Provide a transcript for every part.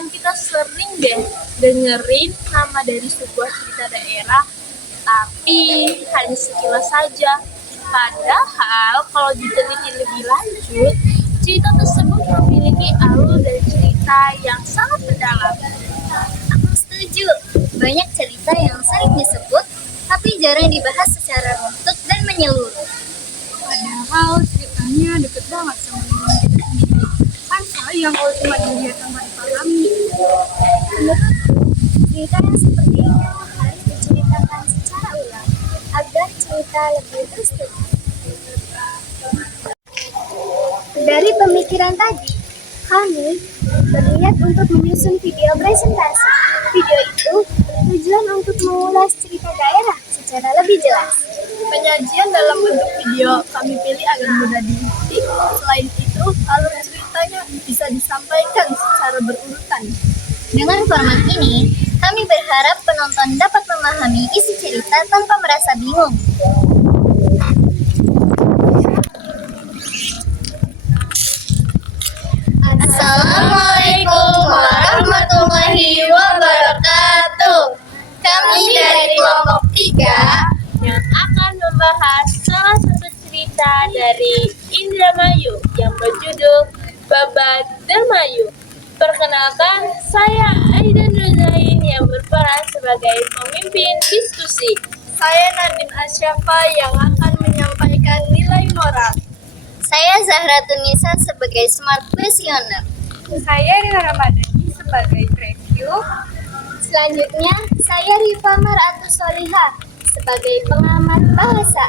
Emang kita sering deh dengerin nama dari sebuah cerita daerah, tapi hanya sekilas saja. Padahal kalau diteliti lebih lanjut, cerita tersebut memiliki alur dan cerita yang sangat mendalam. Aku setuju. Banyak cerita yang sering disebut, tapi jarang dibahas secara runtut dan menyeluruh. Padahal ceritanya deket banget sama lingkungan kita sendiri. Kan sayang kalau cuma dilihat tanpa dipahami. Menurutku, cerita yang seperti itu harus diceritakan secara ulang agar cerita lebih terstruktur. Dari pemikiran tadi, kami berniat untuk menyusun video presentasi. Video itu bertujuan untuk mengulas cerita daerah secara lebih jelas. Penyajian dalam bentuk video kami pilih agar mudah diikuti. Selain itu, alur ceritanya bisa disampaikan secara berurutan. Dengan format ini, kami berharap penonton dapat memahami isi cerita tanpa merasa bingung. Assalamualaikum warahmatullahi wabarakatuh. Kami dari kelompok 3 yang akan membahas salah satu cerita dari Indramayu yang berjudul Babat Dermayu. Perkenalkan, saya Aidan Ruzain yang berperan sebagai pemimpin diskusi. Saya Nadine Asyafa yang akan menyampaikan nilai moral. Saya Zahra Tunisa sebagai Smart Questioner. Saya Rina Ramadhani sebagai review. Selanjutnya, saya Rifa Maratus Solihah sebagai pengamat bahasa.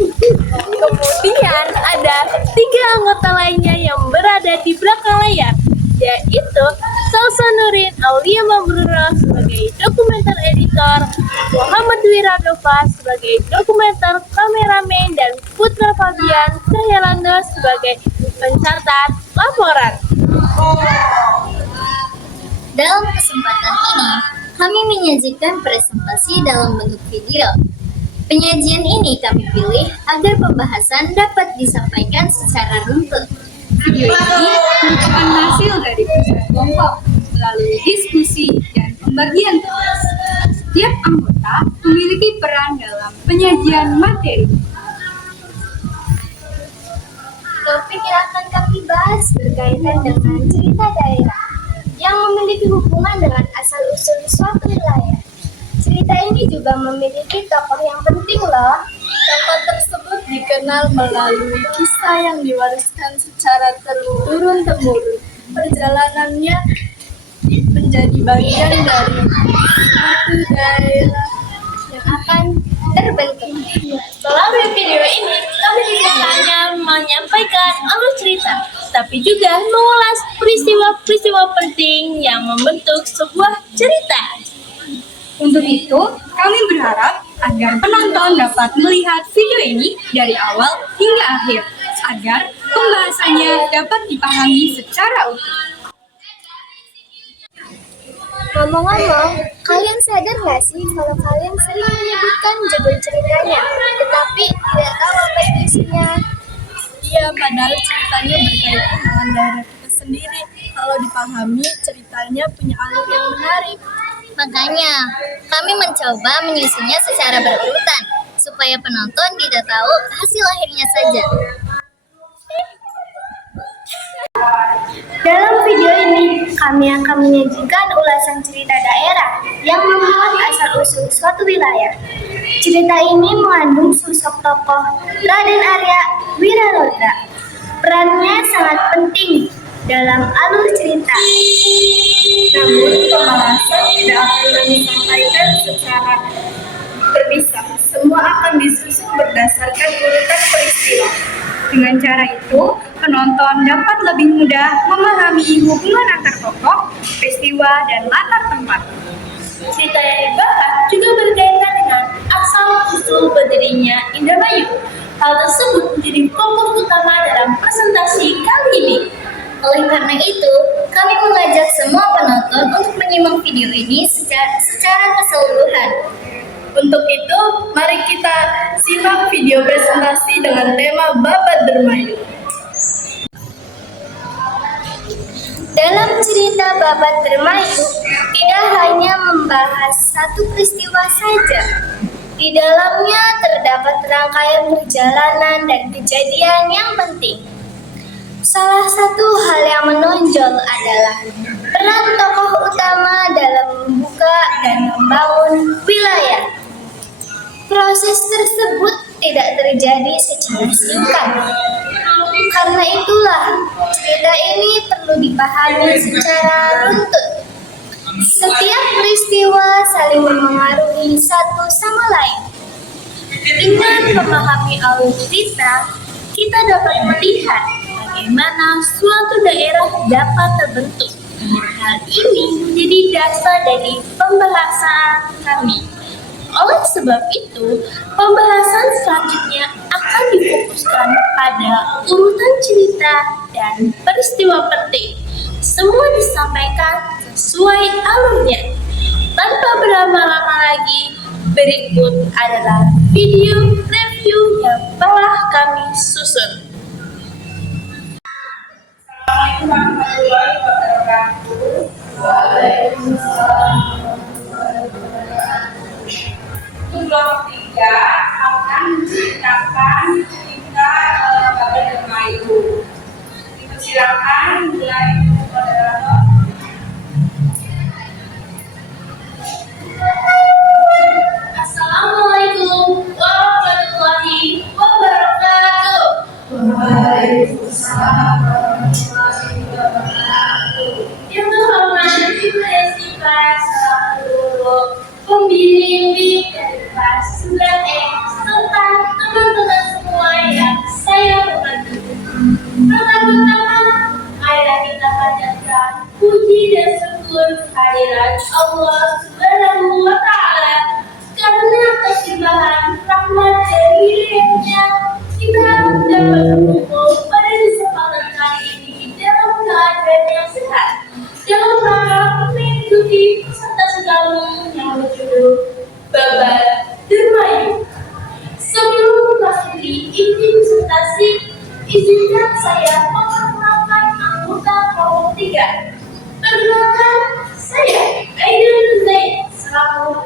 Kemudian ada 3 anggota lainnya yang berada di belakang layar, yaitu Salsa Nurin Aulia Mabrura sebagai dokumenter editor, Muhammad Wiradova sebagai dokumenter kameramen, dan Putra Fabian Cahyalando sebagai pencatat laporan. Dalam kesempatan ini, kami menyajikan presentasi dalam bentuk video. Penyajian ini kami pilih agar pembahasan dapat disampaikan secara runtut. Video ini merupakan hasil dari kerja kelompok melalui diskusi dan pembagian tugas. Setiap anggota memiliki peran dalam penyajian materi. Topik yang akan kami bahas berkaitan dengan cerita daerah yang memiliki hubungan dengan asal-usul suatu wilayah. Cerita ini juga memiliki tokoh yang penting loh. Tokoh tersebut dikenal melalui kisah yang diwariskan secara turun-temurun. Perjalanannya menjadi bagian dari suatu daerah Yang akan terbentuk. Melalui video ini, kami tidak hanya menyampaikan alur cerita, tapi juga mengulas peristiwa-peristiwa penting yang membentuk sebuah cerita. Untuk itu, kami berharap agar penonton dapat melihat video ini dari awal hingga akhir, agar pembahasannya dapat dipahami secara utuh. Ngomong-ngomong, kalian sadar nggak sih kalau kalian sering menyebutkan judul ceritanya, tetapi tidak tahu apa isinya? Iya, padahal ceritanya berkaitan dengan daerah kita sendiri. Kalau dipahami, ceritanya punya alur yang menarik. Makanya, kami mencoba menyusunnya secara berurutan, supaya penonton tidak tahu hasil akhirnya saja. Dalam video ini, kami akan menyajikan ulasan cerita daerah yang memuat asal-usul suatu wilayah. Cerita ini mengandung sosok tokoh Raden Arya Wiralotra. Perannya sangat penting dalam alur cerita. Namun, pembahasan tidak akan kami sampaikan secara terpisah. Semua akan disusun berdasarkan urutan peristiwa. Dengan cara itu, penonton dapat lebih mudah memahami hubungan antar tokoh, peristiwa, dan latar tempat. Cerita yang dibahas juga berkaitan dengan asal-usul berdirinya Indramayu. Hal tersebut menjadi fokus utama dalam presentasi kali ini. Oleh karena itu, kami mengajak semua penonton untuk menyimak video ini secara keseluruhan. Untuk itu, mari kita simak video presentasi dengan tema Babat Dermayu. Dalam cerita Babat Bermayu, tidak hanya membahas satu peristiwa saja. Di dalamnya terdapat rangkaian perjalanan dan kejadian yang penting. Salah satu hal yang menonjol adalah peran tokoh utama dalam membuka dan membangun wilayah. Proses tersebut tidak terjadi secara singkat. Karena itulah, cerita ini perlu dipahami secara runtut. Setiap peristiwa saling memengaruhi satu sama lain. Dengan memahami alur cerita, kita dapat melihat bagaimana suatu daerah dapat terbentuk. Hal ini menjadi dasar dari pembahasan kami. Oleh sebab itu, pembahasan selanjutnya akan difokuskan pada urutan cerita dan peristiwa penting. Semua disampaikan sesuai alurnya. Tanpa berlama-lama lagi, berikut adalah video review yang telah kami susun. Assalamualaikum warahmatullahi wabarakatuh. Waalaikumsalam warahmatullahi wabarakatuh. Untuk kelompok 3 akan menceritakan cerita Babat Bermayu. Silakan mulai moderator. Assalamualaikum warahmatullahi wabarakatuh. Waalaikumsalam warahmatullahi wabarakatuh. Yang terhormat Principal Guru, pembimbing dari kelas 9E, serta teman-teman semua yang saya hormati. Pertama-tama, marilah kita panjatkan puji dan syukur kehadirat Allah Subhanahu wa Ta'ala, karena kesibahan rahmat dan hidayahnya kita dapat berkumpul pada kesempatan kali ini dalam keadaan yang sehat, dalam rangka mengikuti presentasi kami yang berjudul Babat Bermayu. Sebelum memasuki inti presentasi, izinkan saya memperkenalkan anggota kelompok 3. Perkenalkan, saya Aidil Zain selaku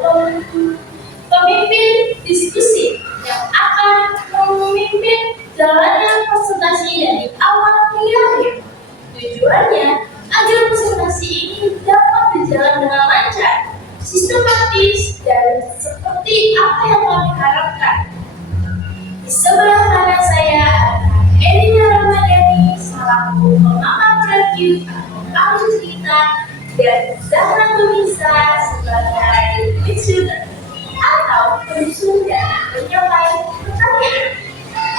pemimpin diskusi yang akan memimpin jalannya presentasi dari awal hingga akhir. Tujuannya agar presentasi ini dapat berjalan dengan lancar, sistematis, dan seperti apa yang kami harapkan. Di sebelah kanan saya ada Erina Ramadhani selaku pengamat review atau ahli cerita, dan Zahra Nurisa sebagai listener atau penyusun dan penyampai pertanyaan.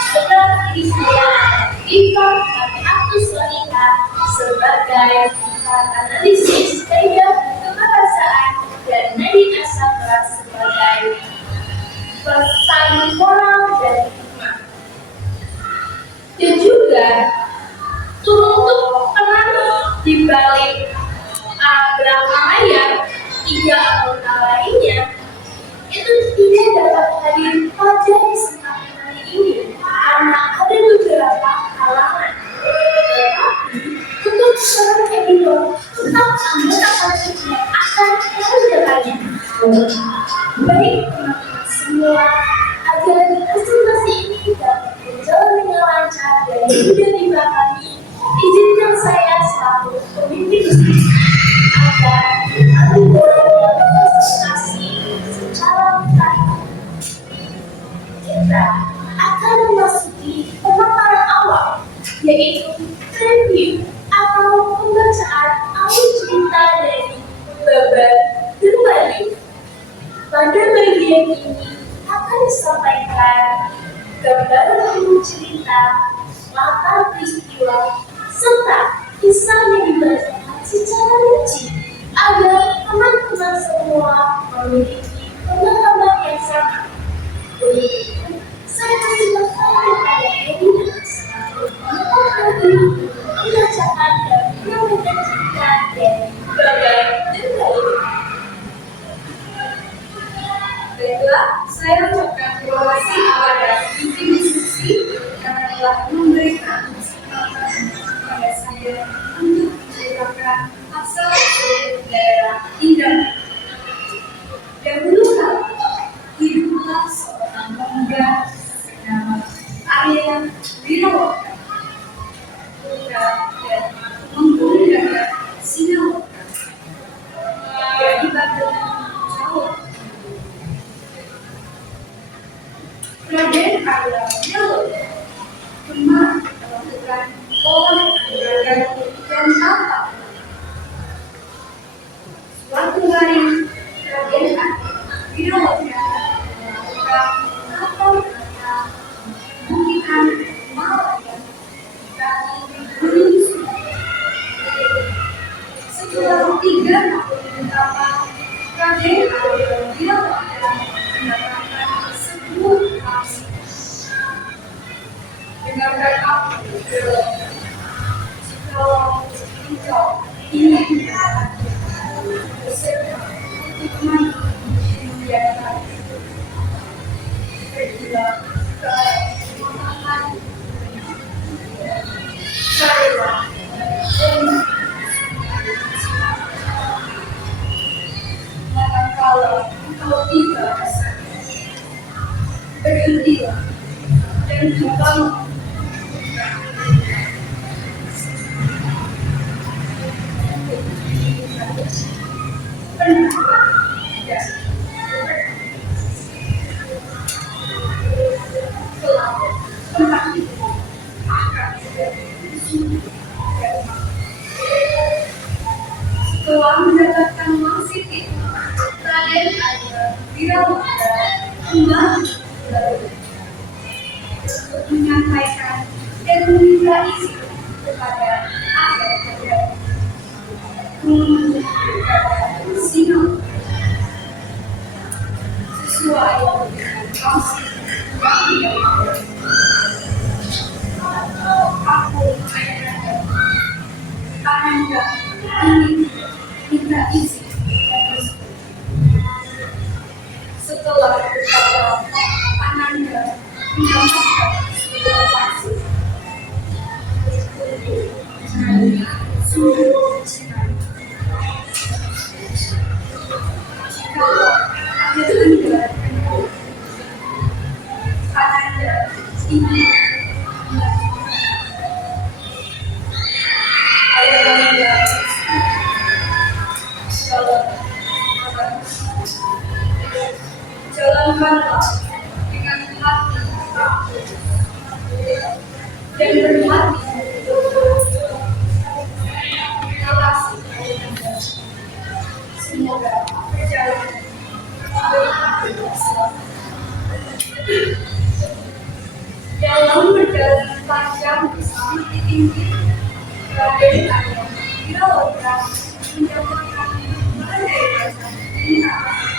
Sebelah kiri saya ada Iva Atus Wanita sebagai analisis gaya kebahasaan, dan Nadine Asafra sebagai pesan moral dan hikmah. Dan juga untuk peran di balik belakang layar, 3 anggota lainnya itu tidak dapat hadir pada kesempatan kali ini karena ada beberapa halangan. Tetapi untuk peran editor tetap anggota kami yang akan mengerjakannya. Baik teman-teman semua, agar presentasi ini dapat berjalan dengan lancar dan mudah dipahami, izinkan saya selaku pemimpin agar alur presentasi secara terakhir. Kita akan memasuki pemaparan awal, yaitu review atau pembacaan alur cerita dari Babat Bermayu. Pada bagian ini akan disampaikan gambaran alur cerita, latar peristiwa, serta kisah yang dibacakan secara rinci agar teman-teman semua memiliki pemahaman yang sama. Untuk saya persilakan kepada Erina selaku membacakan dan menyampaikan cerita dari Babat Bermayu. Baiklah, saya ucapkan terima kasih kepada tim diskusi karena telah memberikan kesempatan kepada saya untuk menceritakan asal dari daerah Indramayu. Dahulu kala hiduplah seorang pemuda bernama Arya Wirawata, putra dan Empu Dagat Sinawaka dari Bagelon, Jawa. Raden Arya Wirawata gemar melakukan olahraga dan apa. Suatu hari, Raden Arya Wirawata melakukan kapal Bukitan Malaya dari Gunung Sumbing. Setelah 3 tahun betapa, Raden Arya Wirawata mendapatkan sebuah hasil. Dengarkan aku, jikalau engkau ingin berserta untuk maju di dunia hari, pergilah ke Tuhan. Carilah manakala engkau tiba di sana, berhentilah dan membangun. Setelah mendapatkan wangsit itu, Raden Arya Wirawata kembali untuk menyampaikan dan meminta izin kepada Arya untuk kepada Sinawaka sesuai dengan wangsit yang diberikan. Aku Ananda ingin minta izin setelah berkata Ananda mendapatkan sebuah wangsit sungguh mencintai. Jikalau Ananda ingin jalankanlah dengan hati dan berhati relasi. Semoga berjalan dalam perjalanan panjang bersama tinggi, Raden Arya Wirawata mendapatkan berbagai macam pengalaman.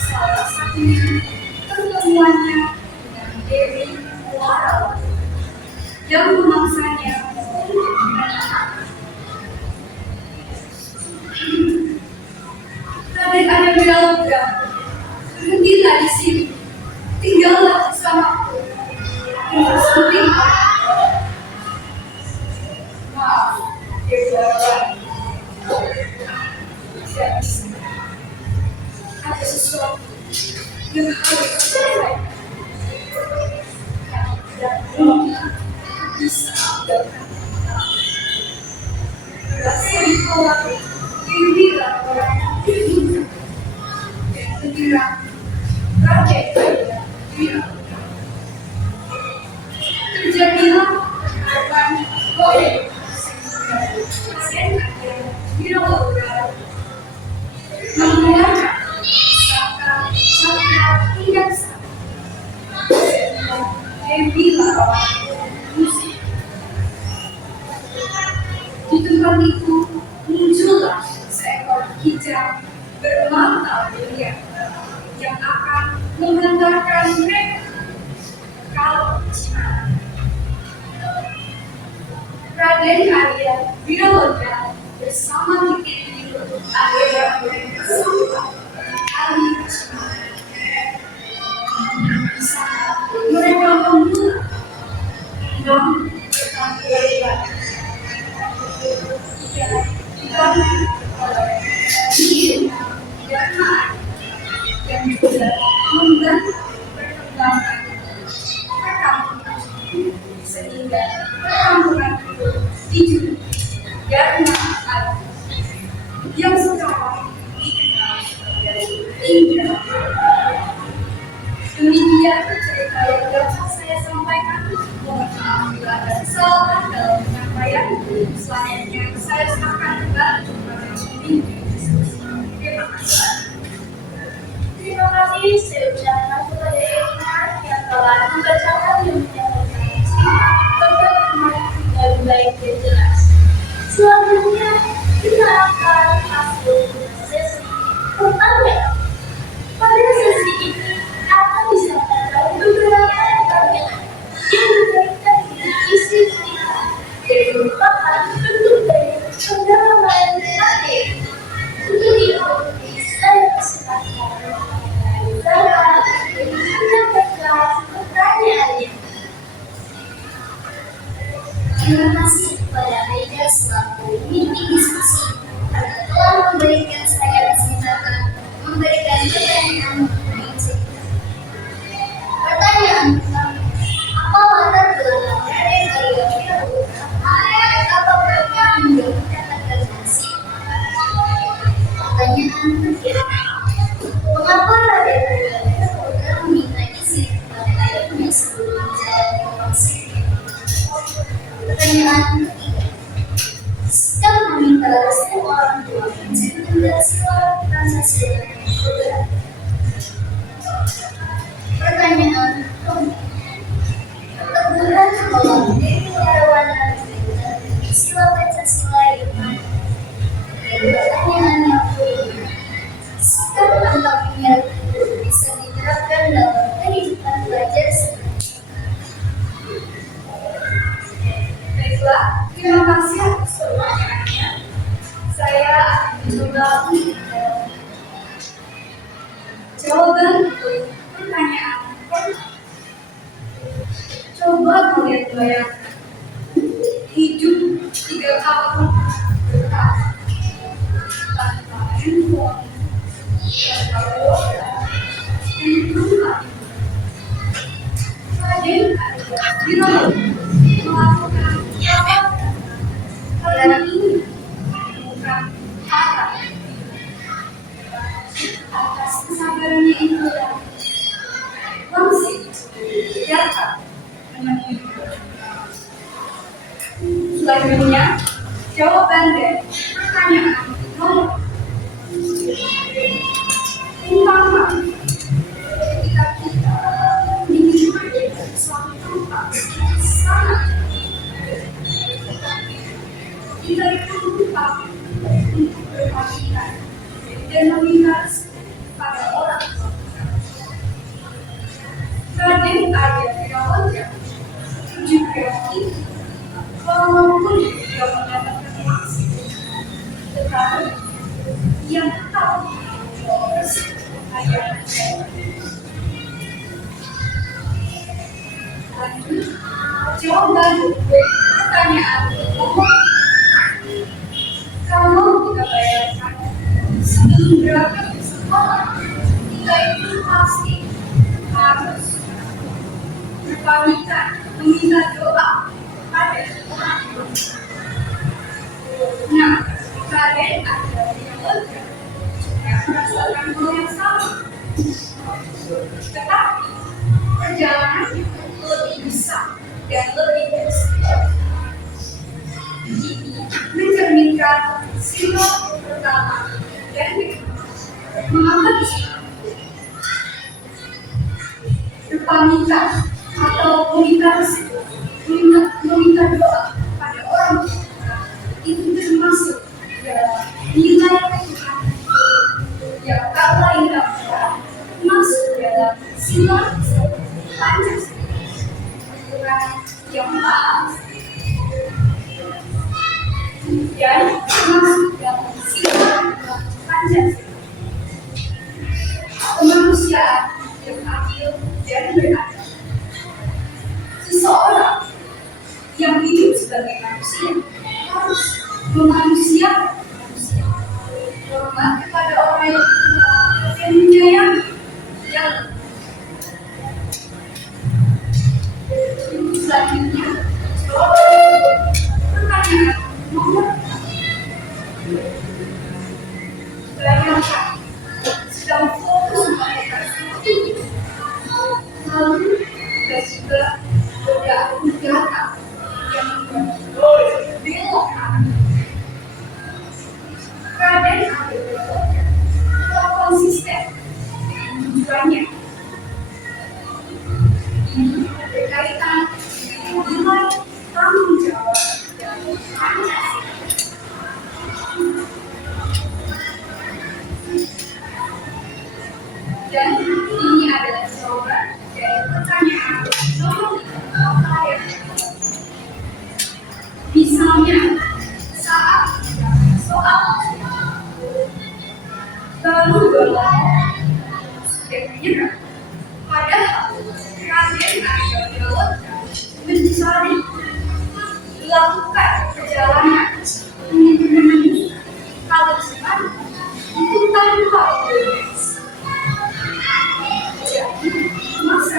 Salah satunya pertemuannya dengan Dewi Warawati yang memaksanya untuk menikah. Raden Arya Wirawata, berhentilah di sini, tinggallah bersamaku. Bersunting. Maaf, Dewi Warawati, tidak bisa. Ada sesuatu yang harus diselesaikan. Tidak mungkin bisa tinggalkan. Berasa ditolak, dirilah orang yang dan menyerang Raden Arya Wirawata. Terjadilah perkara goib Raden Arya Wirawata mengeluarkan saka hingga Dewi Warawati musik. Di tempat itu muncullah seekor kijang bermata mulia yang akan menghantarkan mereka kalau Raden Arya Wirawata bersama Kiti akhirnya sampai Ali di sana mereka memulai namun bertambah lebar. kebijaksanaan, dan juga membantu perkembangan perkampungan sehingga perkampungan itu hidup dan manfaat yang sekarang dikenal sebagai Indah. Demikian cerita yang dapat saya sampaikan. Mohon maaf bila ada kesalahan dalam penyampaian. Selanjutnya saya serahkan kembali kepada Jimmy. Terima kasih. Terima kasih saya ucapkan kepada Erina yang telah membacakan dan menyampaikan cerita dengan baik dan jelas. Selanjutnya kita akan masuk ke sesi pertanyaan. Pada sesi ini akan disampaikan beberapa pertanyaan yang berkaitan dengan isi cerita dan merupakan bentuk dari pendalaman materi. Untuk itu, saya persilahkan Zara menyampaikan pertanyaannya. Terima kasih kepada Aida selaku pemimpin diskusi karena telah memberikan saya kesempatan memberikan pertanyaan yang cerita. Pertanyaan pertama, apa latar belakang Raden Arya Wiraula? Apa mereka mendapatkan nasi? Pertanyaan kedua, mengapa Raden Arya Wiraula meminta izin kepada ayahnya sebelum menjalani operasi? Pertanyaan ketiga, sikap meminta restu orang tua prinsip Pancasila yang berat. Pertanyaan keempat, keteguhan sekolah dari kewarawanan dan sila Pancasila yang mana? Dan pertanyaan yang kelima, sikap tanpa minat bisa diterapkan dalam kehidupan pelajar sehari-hari. Baiklah, terima kasih atas pertanyaannya. Saya akan mencoba untuk jawaban untuk pertanyaan pertama. Coba kalian bayangkan hidup 3 tahun bertahan tanpa handphone, tanpa kuota, dan rumah. Raden Arya Wiraula melakukan apa? Hari ini menemukan arah atas kesabarannya itu masih datang menemui. Selanjutnya, jawaban dari pertanyaan nomor pertama, ketika kita ingin menjadi suatu tempat sangat kita diperlukan untuk berhakikat dan meminta pada orang tua. Raden Arya Wiraula juga itu walaupun tidak mendapatkan maksud, tetapi yang tetap ayahnya. Lanjut, jawaban pertanyaan nomor kalau kita bayangkan sebelum berangkat ke sekolah, kita itu pasti harus berpamitan meminta doa pada orang tua. Nah, Raden Arya Wiraula juga merasakan hal yang sama, tetapi perjalanannya lebih besar dan lebih ekstrim. Ini mencerminkan sifat pertama dan kedua. Mengapa disebut berpamitan atau meminta doa pada orang tua itu termasuk dalam nilai ketuhanan yang tak lain dan bukan masuk dalam sila Pancasila yang maha dan masuk dalam sila Pancasila kemanusiaan yang adil dan beradab. Seseorang yang hidup sebagai manusia harus memanusiakan Bayangkan, sedang fokus melakukan sesuatu, lalu tiba-tiba ada akun datang yang belok kanan. Raden ambil beloknya, tetap konsisten dengan tujuannya. Ini berkaitan dengan nilai tanggung jawab dan Pancasila. Dan ini adalah jawaban dari pertanyaan nomor 5. Misalnya, saat soal lalu golongan sudah menyerah, padahal Raden Arya Dewata mencari melakukan perjalanan menemui hal tersebut itu tanpa progres. Jadi, masa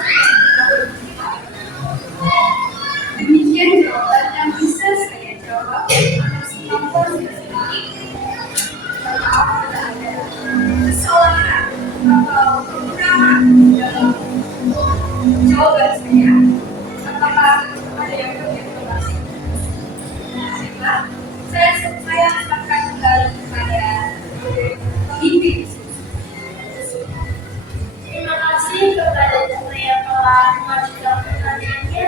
demikian jawaban yang bisa saya jawab atas kemampuan saya. Maaf bila ada kesalahan atau kekurangan dalam jawaban saya. Apakah ada yang perlu informasi? Baiklah, saya akan kembali kepada pemimpin. Terima kasih kepada Citra yang telah mengajukan pertanyaannya.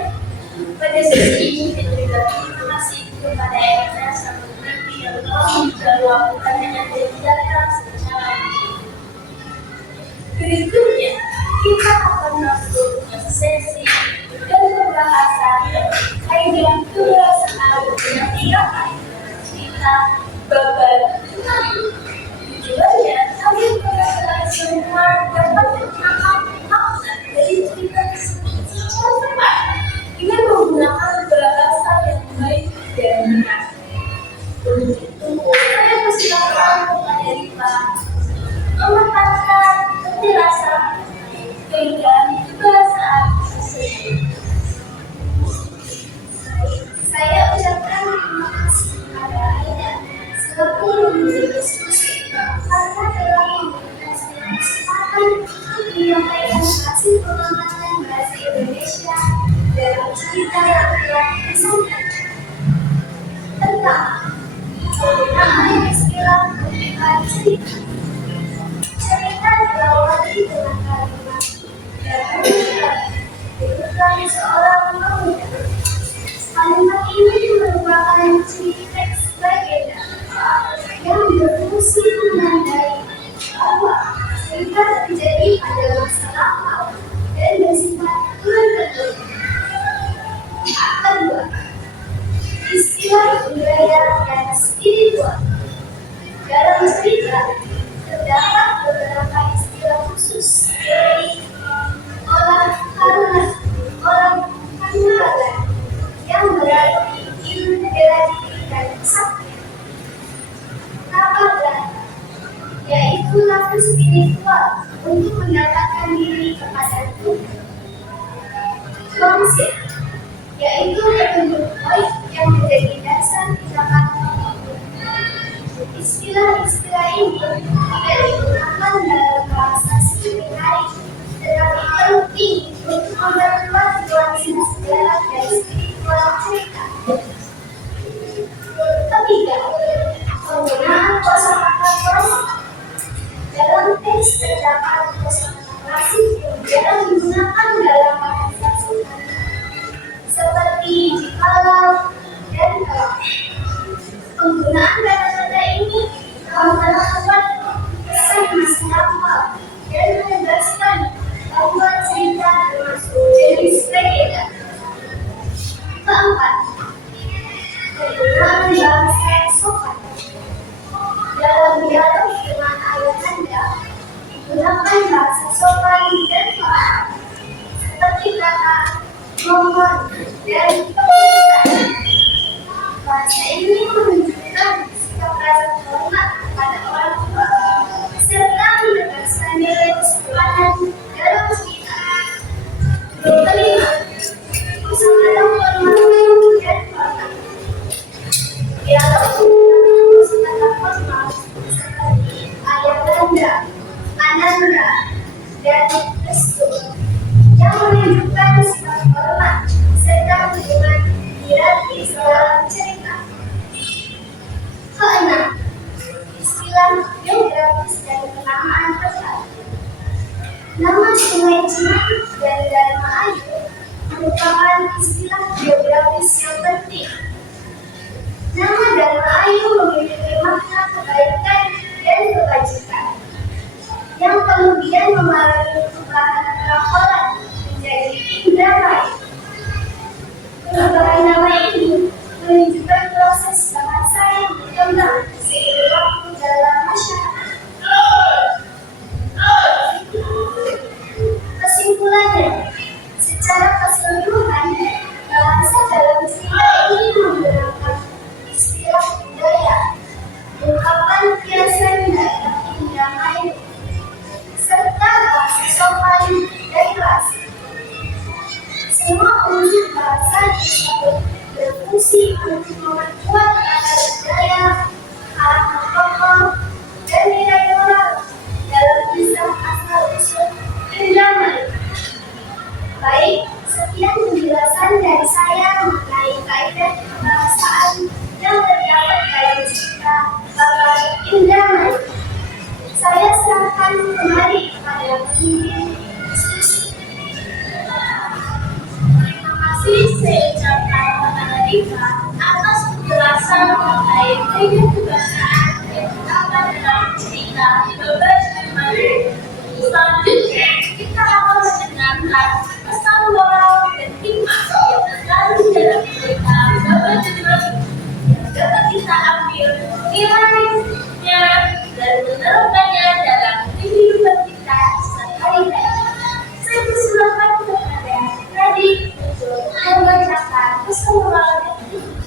Pada sesi ini juga terima kasih kepada Erna sang peneliti yang telah menjawab pertanyaan dan datang secara langsung. Berikutnya, kita akan masuk ke sesi dan pembahasan terkait dengan keberhasilan yang didapat cerita babat tsunami. Tujuannya agar keberhasilan semua dapat menangkap makna dari cerita tersebut secara tepat dengan menggunakan bahasa yang baik dan benar. Untuk itu, saya persilakan kepada Rita mematahkan penjelasan hingga kebahasaan tersebut. Saya ucapkan terima kasih kepada Aida selaku pembicara diskusi karena telah memberikan saya kesempatan untuk menyampaikan hasil pengamatan bahasa Indonesia dalam cerita yang telah disampaikan. Pertama, penggunaan istilah pembukaan cerita. Cerita diawali dengan kalimat dan dibutuhkan seorang pemuda. Kalimat ini merupakan ciri teks legenda yang berfungsi menandai bahwa cerita terjadi pada masa lampau dan bersifat tertentu. Kedua, istilah budaya dan spiritual. Dalam cerita terdapat beberapa istilah khusus seperti orang kanuragan yang berarti ilmu bela diri dan kesaktian. Nabaga, yaitu nafsu spiritual untuk mendapatkan diri kepada Tuhan. Manusia, yaitu petunjuk baik yang menjadi dasar tindakan apapun. Istilah-istilah ini tidak digunakan dalam bahasa sehari-hari, tetapi penting untuk memperkuat nuansa sejarah dan spiritual cerita. Ketiga, penggunaan kosakata klasik. Dalam teks terdapat kosakata klasik yang jarang digunakan dalam bahasa sehari-hari, seperti jikalau dan kalau. Penggunaan kata-kata ini memperkuat kesan masa lampau dan menegaskan bahwa cerita termasuk jenis legenda. Keempat, penggunaan bahasa yang sopan. Dalam dialog dengan ayahanda, digunakan bahasa sopan dan sopan, seperti kata mohon dan pesan. Bahasa ini menunjukkan sikap rasa hormat kepada orang tua serta menegaskan nilai kesopanan dalam cerita. Kelima, kosakata formal dan formal. Dialog menggunakan kosakata formal istilah geografis dan kenamaan besar. Nama Sungai Cimanuk dan Dharma Ayu merupakan istilah geografis yang penting. Nama Dharma Ayu memiliki makna kebaikan dan kebajikan, yang kemudian mengalami perubahan pelafalan menjadi Indramayu. Perubahan nama ini menunjukkan proses bahasa yang berkembang seiring waktu dalam masyarakat. Kesimpulannya, secara keseluruhan, bahasa dalam cerita ini menggunakan istilah budaya, ungkapan kiasan daerah Indramayu, serta bahasa sopan dan klasik. Semua unsur bahasa tersebut berfungsi untuk memperkuat rasa budaya, karakter tokoh, dan nilai moral dalam kisah asal-usul Indramayu. Baik, sekian penjelasan dari saya mengenai kaidah kebahasaan yang terdapat dalam cerita Babat Indramayu. Saya serahkan kembali kepada pemimpin diskusi. Terima kasih saya ucapkan kepada Rika atas penjelasan mengenai kaidah kebahasaan yang terdapat dalam cerita Babat Indramayu. Selanjutnya, kita akan mendengarkan pesan moral dan hikmah yang terkandung dalam cerita Babat Indramayu yang dapat kita ambil nilainya dan menerapkannya dalam kehidupan kita sehari-hari. Saya persilakan kepada Radit untuk membacakan pesan moral dan hikmah.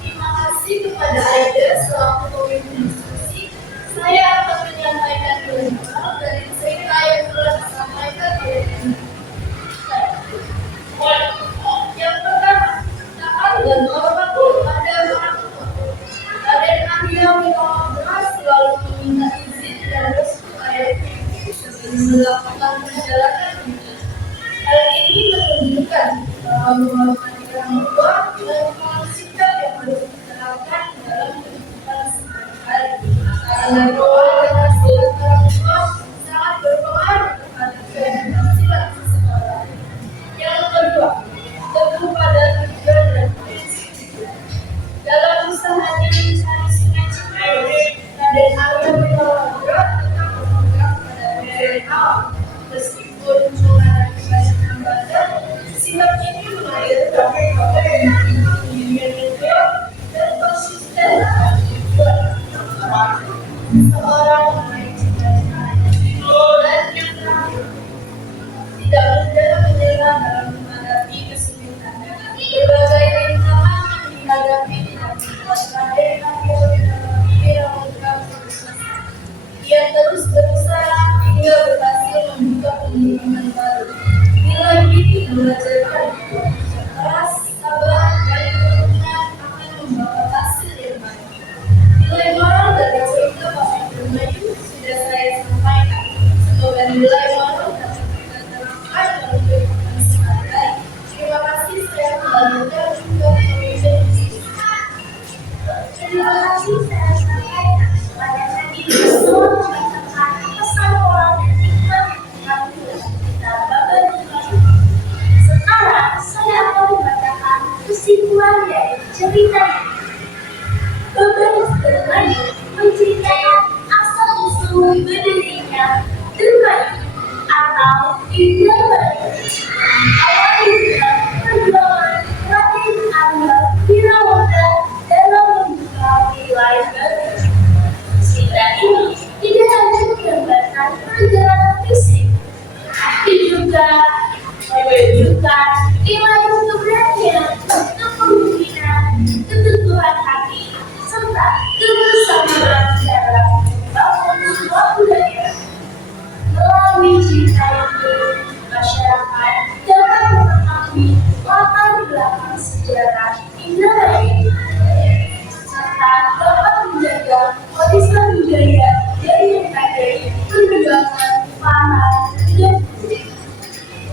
Terima kasih kepada Aida selaku pemimpin diskusi. Saya akan menyampaikan nilai moral dari cerita yang telah disampaikan oleh yang pertama, taat dan hormat kepada orang tua. Raden Arya Wibawangga selalu meminta izin dan restu ayahnya sebelum melakukan perjalanan ini. Hal ini menunjukkan bahwa menghormati orang tua merupakan sikap yang harus diterapkan dalam kehidupan sehari-hari. Karena doa dan hasil orang tua sangat berpengaruh terhadap keberhasilan seseorang. Yang kedua, teguh pada tujuan dan prinsip. Dalam usahanya mencari Sungai Cimanuk, Raden Arya Wibawangga tetap berpegang pada tujuan awal. Meskipun menghadapi banyak hambatan, sikap ini melahirkan apa yang pendirian yang kuat dan konsisten dalam tujuan. Seorang pemain cita-cita dan yang terakhir, tidak mudah menyerah dalam menghadapi kesulitan. Berbagai rintangan yang dihadapi tidak membuat Raden Arya Wibawangga putus asa. Ia terus berusaha hingga berhasil membuka pembangunan baru. Nilai ini mengajarkan kerja keras, sabar, dan kerukunan akan membawa hasil yang baik. Nilai moral dari cerita Babat Indramayu sudah saya sampaikan. Semoga nilai moral dapat kita terapkan dalam kehidupan sehari-hari. Terima kasih, saya melanjutkan juga pemimpin diskusi. Terima kasih saya sampaikan kepada Nadine untuk membacakan pesan moral dan hikmah yang terkandung dalam cerita Babat Indramayu. Sekarang saya akan membacakan kesimpulan dari cerita ini. Babat Indramayu menceritakan asal-usul berdirinya Indramayu atau Indramayu. Awalnya perjuangan Raden Arya Wibawangga dalam membuka wilayah baru. Cerita ini tidak hanya menggambarkan perjalanan fisik, tapi juga menunjukkan nilai keberanian, kepemimpinan, keteguhan hati, serta kebersamaan dalam membangun sebuah budaya. Melalui cerita ini, masyarakat dapat mengetahui latar belakang sejarah Indramayu, serta dapat menjaga warisan budaya dari berbagai perjuangan para leluhur.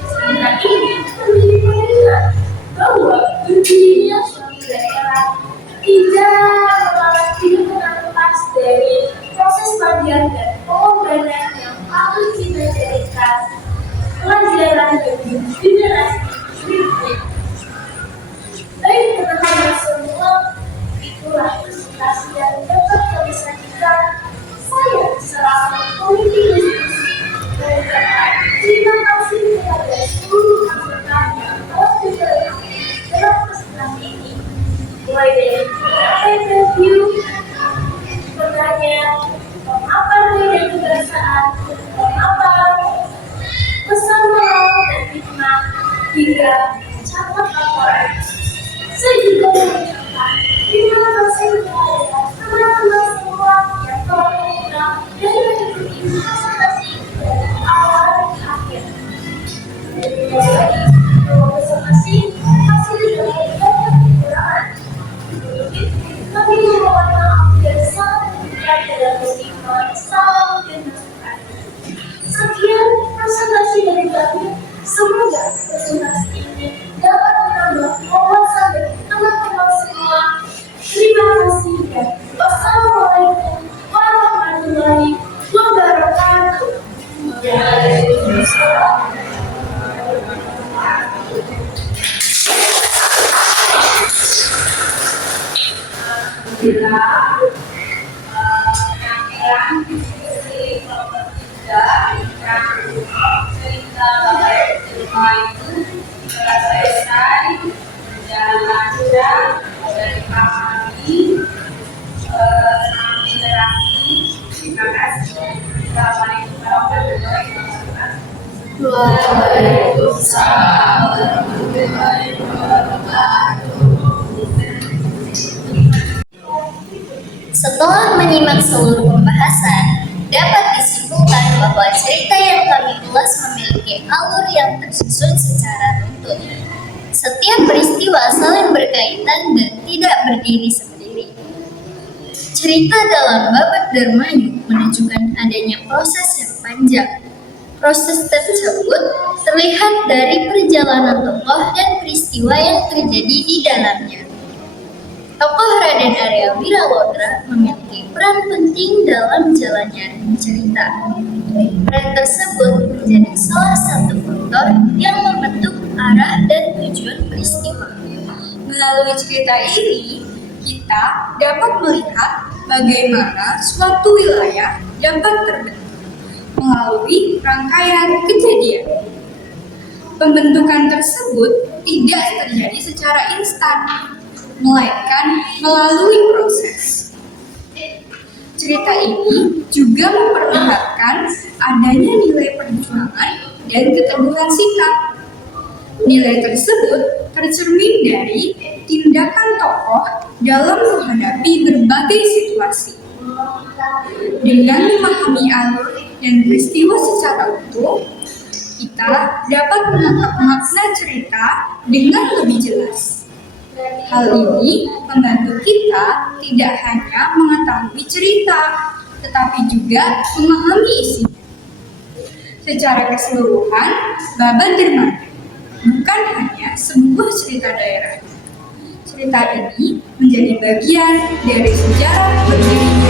Cerita ini menjadi pengingat bahwa berdirinya suatu daerah tidak lepas dari pelajaran dan pengorbanan yang patut kita jadikan pelajaran bagi generasi berikutnya. Baik teman-teman semua, itulah presentasi yang dapat kami sajikan. Saya selaku pemimpin diskusi mengucapkan terima kasih kepada seluruh anggota yang telah bergabung dalam presentasi ini, mulai dari interview, pertanyaan, pemaparan media kebangsaan, pemaparan pesan moral dan hikmah, hingga catat laporan. Saya juga mengucapkan terima kasih kepada teman-teman semua yang telah mengundang dan mengikuti presentasi dari awal hingga akhir. Dalam presentasi hasil dari banyak kekurangan. Kami memohon maaf dan sangat berharap dalam menerima salam dan masukan. Sekian presentasi dari kami. Semoga presentasi ini dapat menambah wawasan dari teman-teman semua. Terima kasih dan wassalamualaikum warahmatullahi wabarakatuh. Penampilan diskusi kelompok 3 yang cerita Bapak Terima itu telah selesai berjalan lancar dan dipahami dengan interaksi. Terima kasih. Assalamualaikum warahmatullahi wabarakatuh. Waalaikumsalam warahmatullahi wabarakatuh. Setelah menyimak seluruh pembahasan, dapat disimpulkan bahwa cerita yang kami ulas memiliki alur yang tersusun secara runtut. Setiap peristiwa saling berkaitan dan tidak berdiri sendiri. Cerita dalam Babad Darmayu menunjukkan adanya proses yang panjang. Proses tersebut terlihat dari perjalanan tokoh dan peristiwa yang terjadi di dalamnya. Tokoh Raden Arya Wiralodra memiliki peran penting dalam jalannya cerita. Peran tersebut menjadi salah satu faktor yang membentuk arah dan tujuan peristiwa. Melalui cerita ini, kita dapat melihat bagaimana suatu wilayah dapat terbentuk melalui rangkaian kejadian. Pembentukan tersebut tidak terjadi secara instan, melainkan melalui proses. Cerita ini juga memperlihatkan adanya nilai perjuangan dan keteguhan sikap. Nilai tersebut tercermin dari tindakan tokoh dalam menghadapi berbagai situasi. Dengan memahami alur dan peristiwa secara utuh, kita dapat menangkap makna cerita dengan lebih jelas. Hal ini membantu kita tidak hanya mengetahui cerita, tetapi juga memahami isinya. Secara keseluruhan, Babad Darmayu bukan hanya sebuah cerita daerah. Cerita ini menjadi bagian dari sejarah berdirinya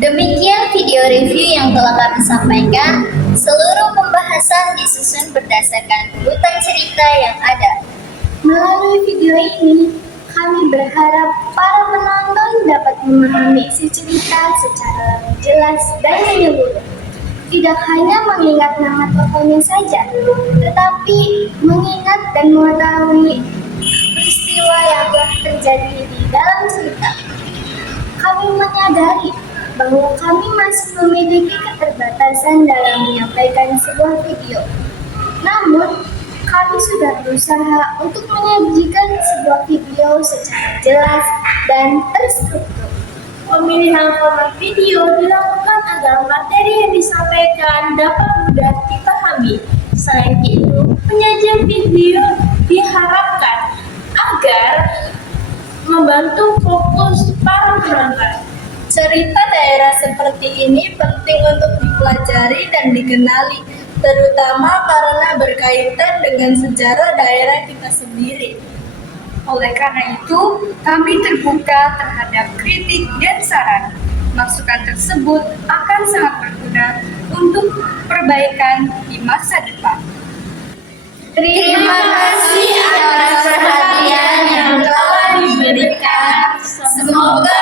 Demikian video review yang telah kami sampaikan. Seluruh pembahasan disusun berdasarkan urutan cerita yang ada. Melalui video ini, kami berharap para penonton dapat memahami isi cerita secara lebih jelas dan menyeluruh. Tidak hanya mengingat nama tokohnya saja, tetapi mengingat dan mengetahui peristiwa yang telah terjadi di dalam cerita. Kami menyadari bahwa kami masih memiliki keterbatasan dalam menyampaikan sebuah video. Namun, kami sudah berusaha untuk menyajikan sebuah video secara jelas dan terstruktur. Pemilihan format video dilakukan agar materi yang disampaikan dapat mudah dipahami. Selain itu, penyajian video diharapkan agar membantu fokus para penonton. Cerita daerah seperti ini penting untuk dipelajari dan dikenali, terutama karena berkaitan dengan sejarah daerah kita sendiri. Oleh karena itu, kami terbuka terhadap kritik dan saran. Masukan tersebut akan sangat berguna untuk perbaikan di masa depan. Terima kasih atas perhatian yang telah diberikan. Semoga